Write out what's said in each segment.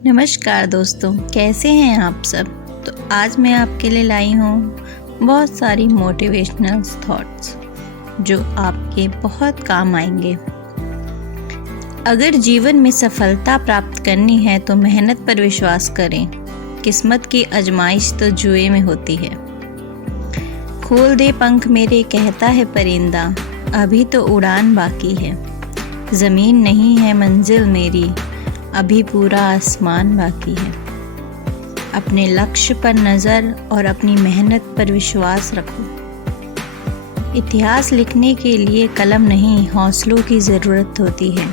नमस्कार दोस्तों, कैसे हैं आप सब। तो आज मैं आपके लिए लाई हूँ बहुत सारी मोटिवेशनल थॉट्स जो आपके बहुत काम आएंगे। अगर जीवन में सफलता प्राप्त करनी है तो मेहनत पर विश्वास करें। किस्मत की आजमाइश तो जुए में होती है। खोल दे पंख मेरे कहता है परिंदा, अभी तो उड़ान बाकी है। ज़मीन नहीं है मंजिल मेरी, अभी पूरा आसमान बाकी है। अपने लक्ष्य पर नज़र और अपनी मेहनत पर विश्वास रखो। इतिहास लिखने के लिए कलम नहीं, हौसलों की ज़रूरत होती है।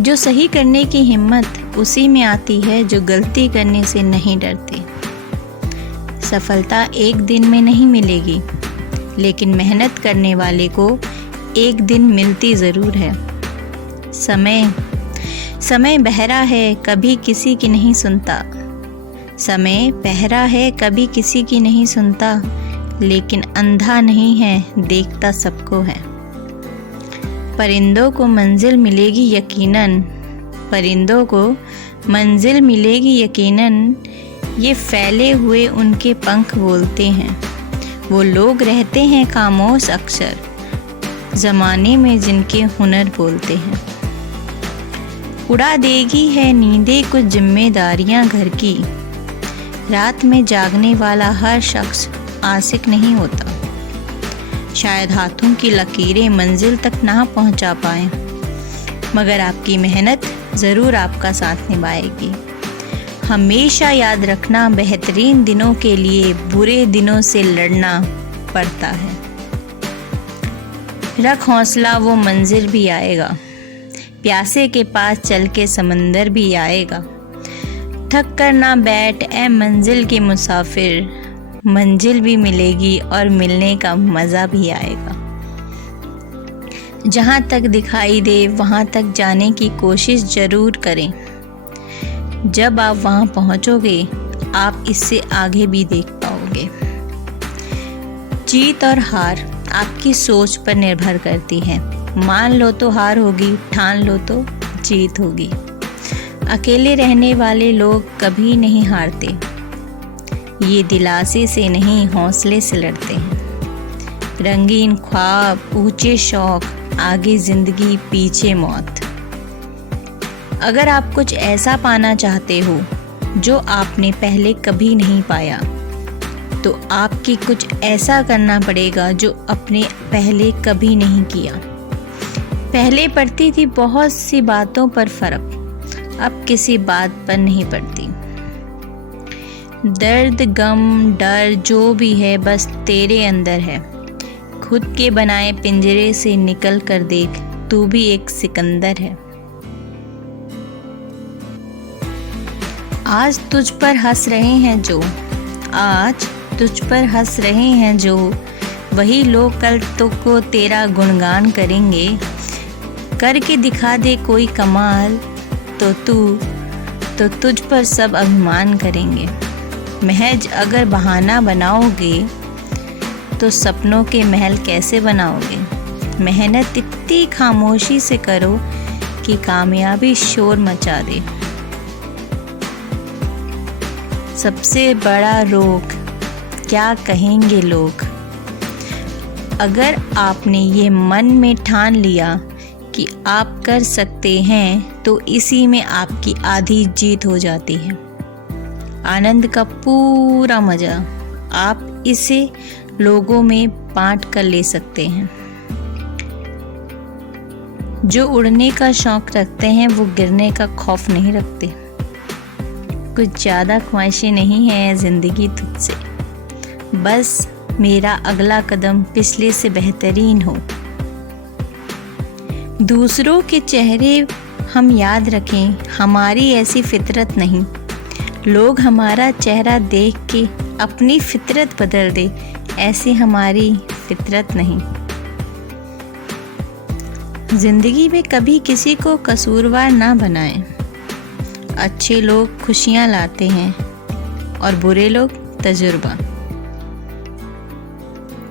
जो सही करने की हिम्मत उसी में आती है जो गलती करने से नहीं डरती। सफलता एक दिन में नहीं मिलेगी, लेकिन मेहनत करने वाले को एक दिन मिलती ज़रूर है। समय बहरा है, कभी किसी की नहीं सुनता। समय बहरा है, कभी किसी की नहीं सुनता, लेकिन अंधा नहीं है, देखता सबको है। परिंदों को मंजिल मिलेगी यकीनन, परिंदों को मंजिल मिलेगी यकीनन। ये फैले हुए उनके पंख बोलते हैं। वो लोग रहते हैं खामोश अक्सर, ज़माने में जिनके हुनर बोलते हैं। उड़ा देगी है नींदें कुछ जिम्मेदारियां घर की। रात में जागने वाला हर शख्स आशिक नहीं होता। शायद हाथों की लकीरें मंजिल तक ना पहुंचा पाएं, मगर आपकी मेहनत ज़रूर आपका साथ निभाएगी। हमेशा याद रखना, बेहतरीन दिनों के लिए बुरे दिनों से लड़ना पड़ता है। रख हौसला, वो मंजिल भी आएगा। प्यासे के पास चल के समंदर भी आएगा। थक कर ना बैठ ए मंजिल के मुसाफिर, मंजिल भी मिलेगी और मिलने का मज़ा भी आएगा। जहाँ तक दिखाई दे वहाँ तक जाने की कोशिश ज़रूर करें। जब आप वहाँ पहुँचोगे आप इससे आगे भी देख पाओगे। जीत और हार आपकी सोच पर निर्भर करती है। मान लो तो हार होगी, ठान लो तो जीत होगी। अकेले रहने वाले लोग कभी नहीं हारते। ये दिलासे से नहीं, हौसले से लड़ते हैं। रंगीन ख्वाब, ऊंचे शौक, आगे जिंदगी पीछे मौत। अगर आप कुछ ऐसा पाना चाहते हो जो आपने पहले कभी नहीं पाया, तो आपकी कुछ ऐसा करना पड़ेगा जो आपने पहले कभी नहीं किया। पहले पड़ती थी बहुत सी बातों पर फर्क, अब किसी बात पर नहीं पड़ती। दर्द, गम, डर जो भी है बस तेरे अंदर है। खुद के बनाए पिंजरे से निकल कर देख, तू भी एक सिकंदर है। आज तुझ पर हंस रहे हैं जो, आज तुझ पर हंस रहे हैं जो, वही लोग कल तो को तेरा गुणगान करेंगे। करके दिखा दे कोई कमाल, तो तुझ पर सब अभिमान करेंगे। महज अगर बहाना बनाओगे तो सपनों के महल कैसे बनाओगे। मेहनत इतनी खामोशी से करो कि कामयाबी शोर मचा दे। सबसे बड़ा रोग, क्या कहेंगे लोग। अगर आपने ये मन में ठान लिया कि आप कर सकते हैं, तो इसी में आपकी आधी जीत हो जाती है। आनंद का पूरा मज़ा आप इसे लोगों में बांट कर ले सकते हैं। जो उड़ने का शौक रखते हैं वो गिरने का खौफ नहीं रखते। कुछ ज़्यादा ख्वाहिशें नहीं है ज़िंदगी तुझसे, बस मेरा अगला कदम पिछले से बेहतरीन हो। दूसरों के चेहरे हम याद रखें, हमारी ऐसी फितरत नहीं। लोग हमारा चेहरा देख के अपनी फितरत बदल दे, ऐसी हमारी फितरत नहीं। जिंदगी में कभी किसी को कसूरवार ना बनाएं। अच्छे लोग खुशियां लाते हैं और बुरे लोग तजुर्बा।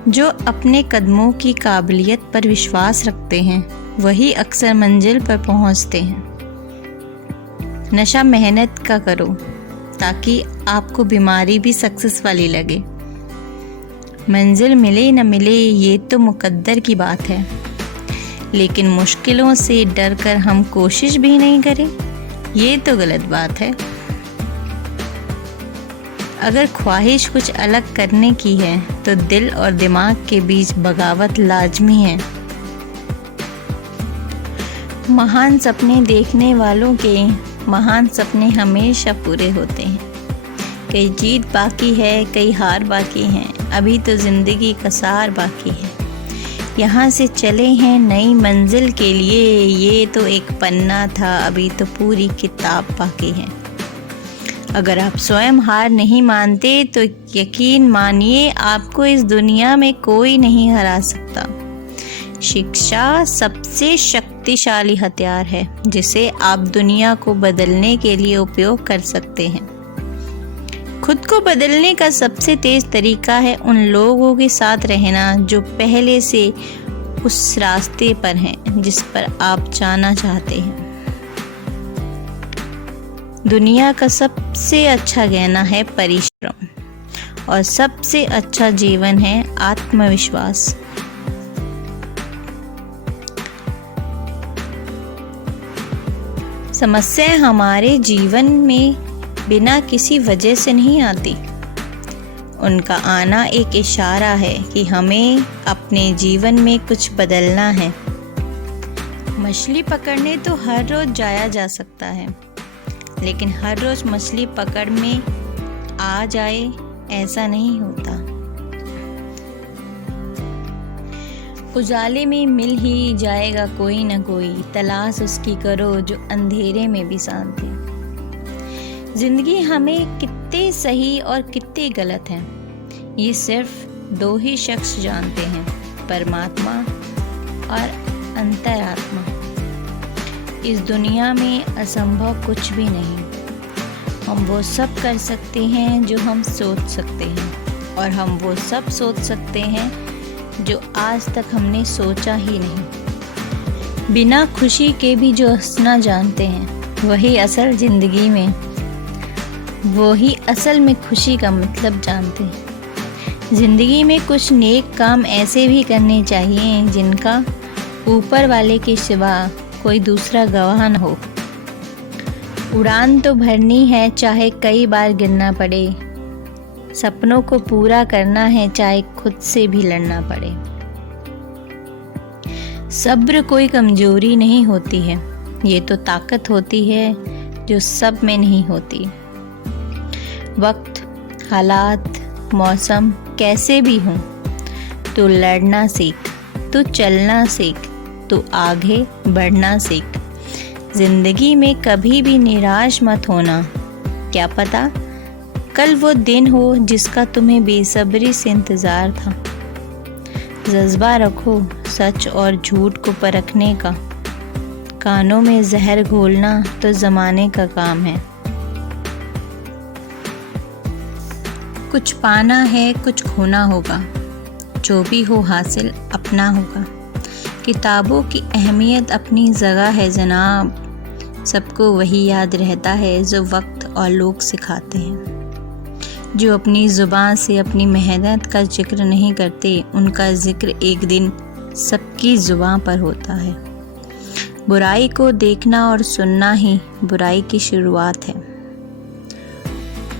जो अपने कदमों की काबिलियत पर विश्वास रखते हैं वही अक्सर मंजिल पर पहुंचते हैं। नशा मेहनत का करो ताकि आपको बीमारी भी सक्सेस वाली लगे। मंजिल मिले न मिले ये तो मुकद्दर की बात है, लेकिन मुश्किलों से डर कर हम कोशिश भी नहीं करें, ये तो गलत बात है। अगर ख्वाहिश कुछ अलग करने की है तो दिल और दिमाग के बीच बगावत लाजमी है। महान सपने देखने वालों के महान सपने हमेशा पूरे होते हैं। कई जीत बाकी है, कई हार बाकी हैं, अभी तो ज़िंदगी का सार बाकी है। यहाँ से चले हैं नई मंजिल के लिए, ये तो एक पन्ना था, अभी तो पूरी किताब बाकी है। अगर आप स्वयं हार नहीं मानते तो यकीन मानिए आपको इस दुनिया में कोई नहीं हरा सकता। शिक्षा सबसे शक्तिशाली हथियार है जिसे आप दुनिया को बदलने के लिए उपयोग कर सकते हैं। खुद को बदलने का सबसे तेज तरीका है उन लोगों के साथ रहना जो पहले से उस रास्ते पर हैं जिस पर आप जाना चाहते हैं। दुनिया का सबसे अच्छा गहना है परिश्रम और सबसे अच्छा जीवन है आत्मविश्वास। समस्याएं हमारे जीवन में बिना किसी वजह से नहीं आती। उनका आना एक इशारा है कि हमें अपने जीवन में कुछ बदलना है। मछली पकड़ने तो हर रोज जाया जा सकता है, लेकिन हर रोज मछली पकड़ में आ जाए ऐसा नहीं होता। उजाले में मिल ही जाएगा कोई न कोई, तलाश उसकी करो जो अंधेरे में भी शांति। जिंदगी हमें कितने सही और कितने गलत हैं ये सिर्फ दो ही शख्स जानते हैं, परमात्मा और अंतरात्मा। इस दुनिया में असंभव कुछ भी नहीं। हम वो सब कर सकते हैं जो हम सोच सकते हैं, और हम वो सब सोच सकते हैं जो आज तक हमने सोचा ही नहीं। बिना खुशी के भी जो हंसना जानते हैं वही असल जिंदगी में, वही असल में खुशी का मतलब जानते हैं। जिंदगी में कुछ नेक काम ऐसे भी करने चाहिए जिनका ऊपर वाले के सिवा कोई दूसरा गवाह न हो। उड़ान तो भरनी है चाहे कई बार गिरना पड़े, सपनों को पूरा करना है चाहे खुद से भी लड़ना पड़े। सब्र कोई कमजोरी नहीं होती है, ये तो ताकत होती है जो सब में नहीं होती। वक्त, हालात, मौसम कैसे भी हों, तो लड़ना सीख, तो चलना सीख, तो आगे बढ़ना सीख। जिंदगी में कभी भी निराश मत होना, क्या पता कल वो दिन हो जिसका तुम्हें बेसब्री से इंतज़ार था। जज्बा रखो सच और झूठ को परखने का, कानों में जहर घोलना तो ज़माने का काम है। कुछ पाना है कुछ खोना होगा, जो भी हो हासिल अपना होगा। किताबों की अहमियत अपनी जगह है जनाब, सबको वही याद रहता है जो वक्त और लोग सिखाते हैं। जो अपनी ज़ुबान से अपनी मेहनत का जिक्र नहीं करते, उनका जिक्र एक दिन सबकी ज़ुबान पर होता है। बुराई को देखना और सुनना ही बुराई की शुरुआत है।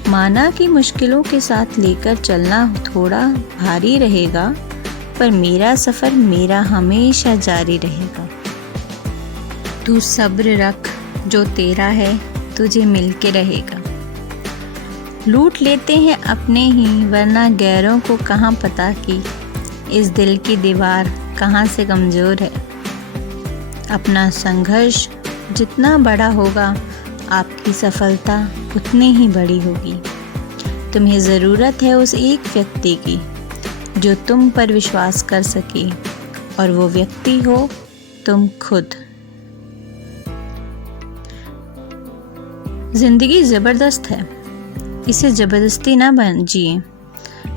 माना कि मुश्किलों के साथ लेकर चलना थोड़ा भारी रहेगा, पर मेरा सफ़र मेरा हमेशा जारी रहेगा। तू सब्र रख, जो तेरा है तुझे मिलके रहेगा। लूट लेते हैं अपने ही, वरना गैरों को कहाँ पता कि इस दिल की दीवार कहाँ से कमज़ोर है। अपना संघर्ष जितना बड़ा होगा, आपकी सफलता उतनी ही बड़ी होगी। तुम्हें ज़रूरत है उस एक व्यक्ति की जो तुम पर विश्वास कर सके, और वो व्यक्ति हो तुम खुद। ज़िंदगी ज़बरदस्त है, इसे ज़बरदस्ती ना बन जिए,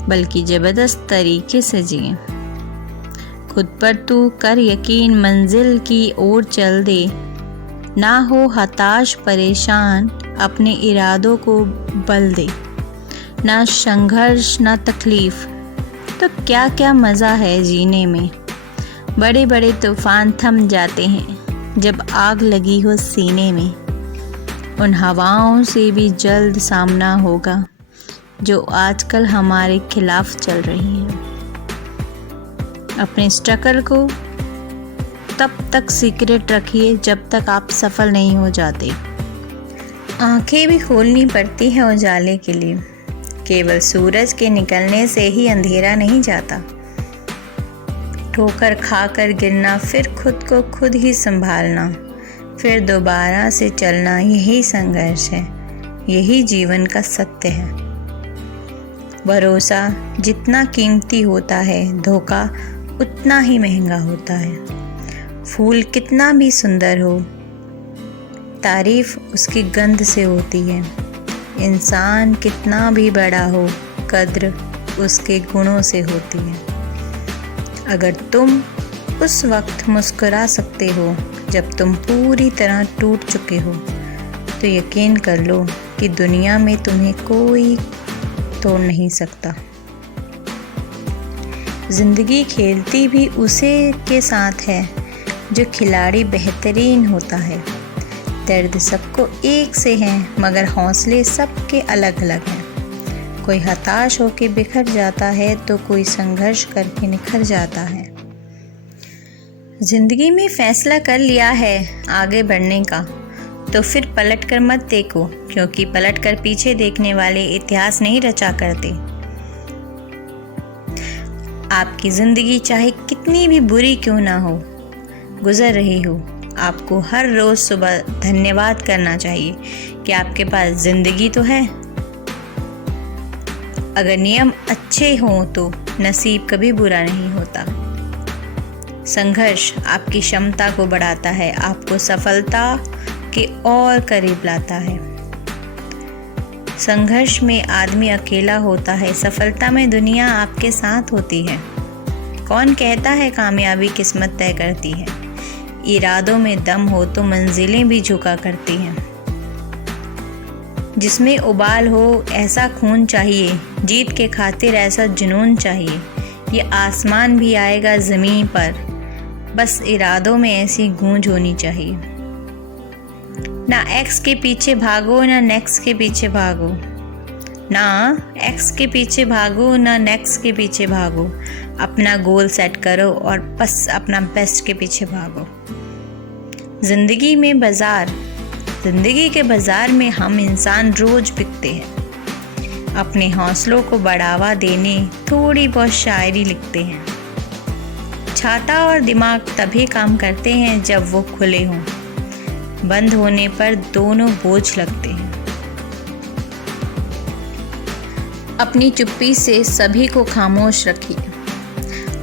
बल्कि ज़बरदस्त तरीके से जिए। खुद पर तू कर यकीन, मंजिल की ओर चल दे। ना हो हताश परेशान, अपने इरादों को बल दे। ना संघर्ष ना तकलीफ, तो क्या क्या मज़ा है जीने में। बड़े बड़े तूफान थम जाते हैं जब आग लगी हो सीने में। उन हवाओं से भी जल्द सामना होगा जो आजकल हमारे खिलाफ चल रही हैं। अपने स्ट्रगल को तब तक सीक्रेट रखिए जब तक आप सफल नहीं हो जाते। आंखें भी खोलनी पड़ती हैं उजाले के लिए। केवल सूरज के निकलने से ही अंधेरा नहीं जाता। ठोकर खाकर गिरना, फिर खुद को खुद ही संभालना, फिर दोबारा से चलना, यही संघर्ष है, यही जीवन का सत्य है। भरोसा जितना कीमती होता है, धोखा उतना ही महंगा होता है। फूल कितना भी सुंदर हो, तारीफ उसकी गंध से होती है। इंसान कितना भी बड़ा हो, कद्र उसके गुणों से होती है। अगर तुम उस वक्त मुस्कुरा सकते हो जब तुम पूरी तरह टूट चुके हो, तो यकीन कर लो कि दुनिया में तुम्हें कोई तोड़ नहीं सकता। जिंदगी खेलती भी उसी के साथ है जो खिलाड़ी बेहतरीन होता है। दर्द सबको एक से हैं, मगर हौसले सबके अलग अलग हैं। कोई हताश होकर बिखर जाता है तो कोई संघर्ष करके निखर जाता है। जिंदगी में फैसला कर लिया है आगे बढ़ने का, तो फिर पलट कर मत देखो, क्योंकि पलट कर पीछे देखने वाले इतिहास नहीं रचा करते। आपकी जिंदगी चाहे कितनी भी बुरी क्यों ना हो गुजर रही हो, आपको हर रोज सुबह धन्यवाद करना चाहिए कि आपके पास जिंदगी तो है। अगर नियम अच्छे हों तो नसीब कभी बुरा नहीं होता। संघर्ष आपकी क्षमता को बढ़ाता है, आपको सफलता के और करीब लाता है। संघर्ष में आदमी अकेला होता है, सफलता में दुनिया आपके साथ होती है। कौन कहता है कामयाबी किस्मत तय करती है? इरादों में दम हो तो मंजिलें भी झुका करती हैं। जिसमें उबाल हो ऐसा खून चाहिए, जीत के खातिर ऐसा जुनून चाहिए। ये आसमान भी आएगा ज़मीन पर, बस इरादों में ऐसी गूंज होनी चाहिए। ना एक्स के पीछे भागो ना नेक्स्ट के पीछे भागो, ना एक्स के पीछे भागो ना नेक्स्ट के पीछे भागो। अपना गोल सेट करो और बस अपना बेस्ट के पीछे भागो। जिंदगी के बाजार में हम इंसान रोज बिकते हैं। अपने हौसलों को बढ़ावा देने थोड़ी बहुत शायरी लिखते हैं। छाता और दिमाग तभी काम करते हैं जब वो खुले हों, बंद होने पर दोनों बोझ लगते हैं। अपनी चुप्पी से सभी को खामोश रखिए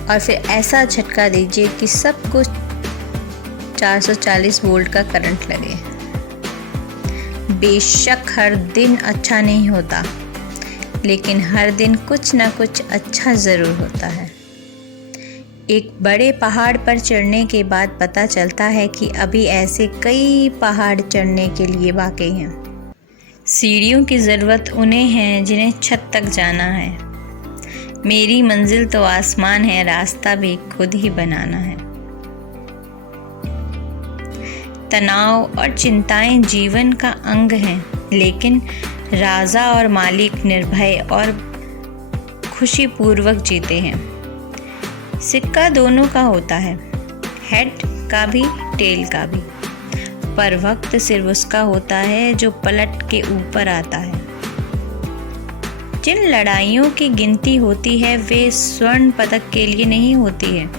और फिर ऐसा झटका दीजिए कि सबको 440 वोल्ट का करंट लगे। बेशक हर दिन अच्छा नहीं होता, लेकिन हर दिन कुछ ना कुछ अच्छा ज़रूर होता है। एक बड़े पहाड़ पर चढ़ने के बाद पता चलता है कि अभी ऐसे कई पहाड़ चढ़ने के लिए बाकी हैं। सीढ़ियों की ज़रूरत उन्हें है जिन्हें छत तक जाना है। मेरी मंजिल तो आसमान है, रास्ता भी खुद ही बनाना है। तनाव और चिंताएं जीवन का अंग हैं, लेकिन राजा और मालिक निर्भय और खुशीपूर्वक जीते हैं। सिक्का दोनों का होता है, हेड का भी टेल का भी, पर वक्त सिर्फ उसका होता है जो पलट के ऊपर आता है। जिन लड़ाइयों की गिनती होती है वे स्वर्ण पदक के लिए नहीं होती है।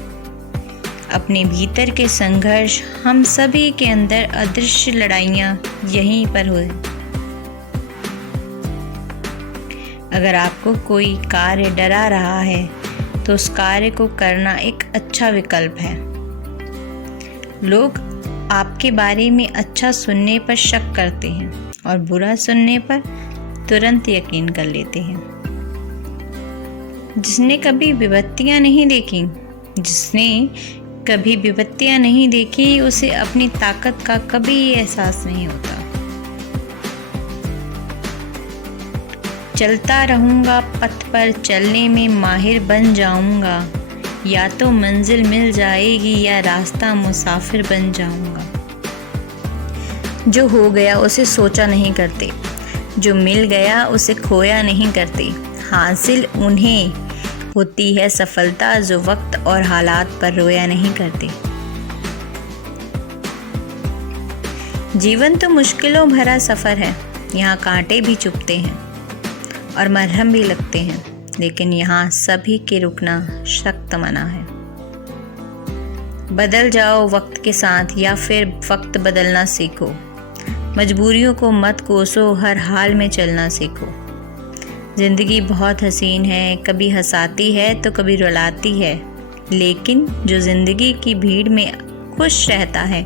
अपने भीतर के संघर्ष, हम सभी के अंदर अदृश्य लड़ाइयाँ यहीं पर हुई। अगर आपको कोई कार्य डरा रहा है तो उस कार्य को करना एक अच्छा विकल्प है। लोग आपके बारे में अच्छा सुनने पर शक करते हैं और बुरा सुनने पर तुरंत यकीन कर लेते हैं। जिसने कभी विपत्तियां नहीं देखी, जिसने कभी विपत्तियां नहीं देखी, उसे अपनी ताकत का कभी एहसास नहीं होता। चलता रहूँगा पथ पर, चलने में माहिर बन जाऊँगा, या तो मंजिल मिल जाएगी या रास्ता मुसाफिर बन जाऊँगा। जो हो गया उसे सोचा नहीं करते, जो मिल गया उसे खोया नहीं करते। हासिल उन्हें होती है सफलता जो वक्त और हालात पर रोया नहीं करते। जीवन तो मुश्किलों भरा सफ़र है, यहाँ कांटे भी चुभते हैं और मरहम भी लगते हैं, लेकिन यहाँ सभी के रुकना सख्त मना है। बदल जाओ वक्त के साथ या फिर वक्त बदलना सीखो। मजबूरियों को मत कोसो, हर हाल में चलना सीखो। ज़िंदगी बहुत हसीन है, कभी हंसाती है तो कभी रुलाती है, लेकिन जो ज़िंदगी की भीड़ में खुश रहता है,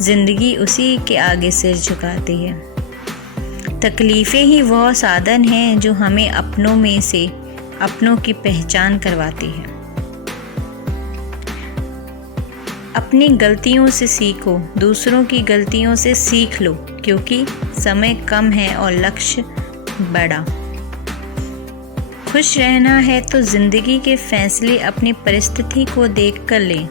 ज़िंदगी उसी के आगे सिर झुकाती है। तकलीफ़ें ही वह साधन हैं जो हमें अपनों में से अपनों की पहचान करवाती है। अपनी गलतियों से सीखो, दूसरों की गलतियों से सीख लो, क्योंकि समय कम है और लक्ष्य बड़ा। खुश रहना है तो ज़िंदगी के फैसले अपनी परिस्थिति को देखकर लें।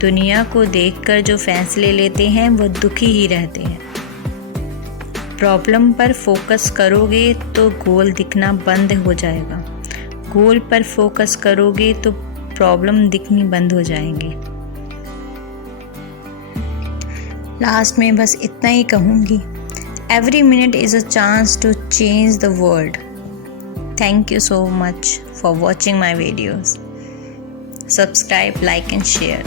दुनिया को देखकर जो फैसले लेते हैं वो दुखी ही रहते हैं। प्रॉब्लम पर फोकस करोगे तो गोल दिखना बंद हो जाएगा, गोल पर फोकस करोगे तो प्रॉब्लम दिखनी बंद हो जाएंगी। लास्ट में बस इतना ही कहूँगी, every minute is a chance to change the world. Thank you so much for watching my videos. Subscribe, like and share.